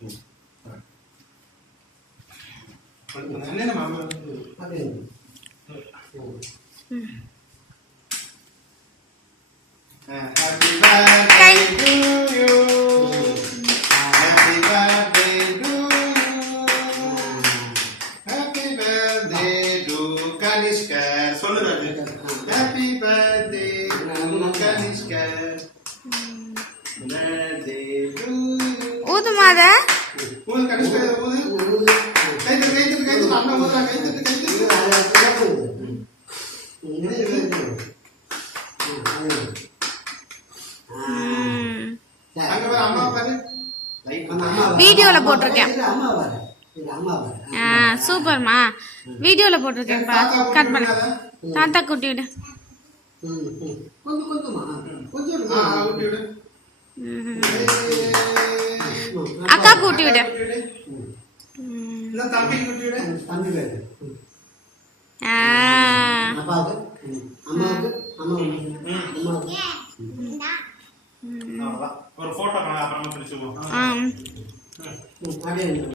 Happy birthday to you. Happy birthday to you. Happy birthday to Kanishka. சொல்லுங்க. Happy birthday to Kanishka. Birthday to you. ஊது மாத. ஊது Kanishka ஊது. கை அம்மா ஊதுறா கை வீடியோல போட்டிருக்கேன். சூப்பர்மா, வீடியோல போட்டிருக்கேன். கட் பண்ண தாத்தா கூட்டி விடு. அக்கா கூட்டி விடு. ஒரு போட்டோ அப்புறமா பிடிச்சுக்கோ.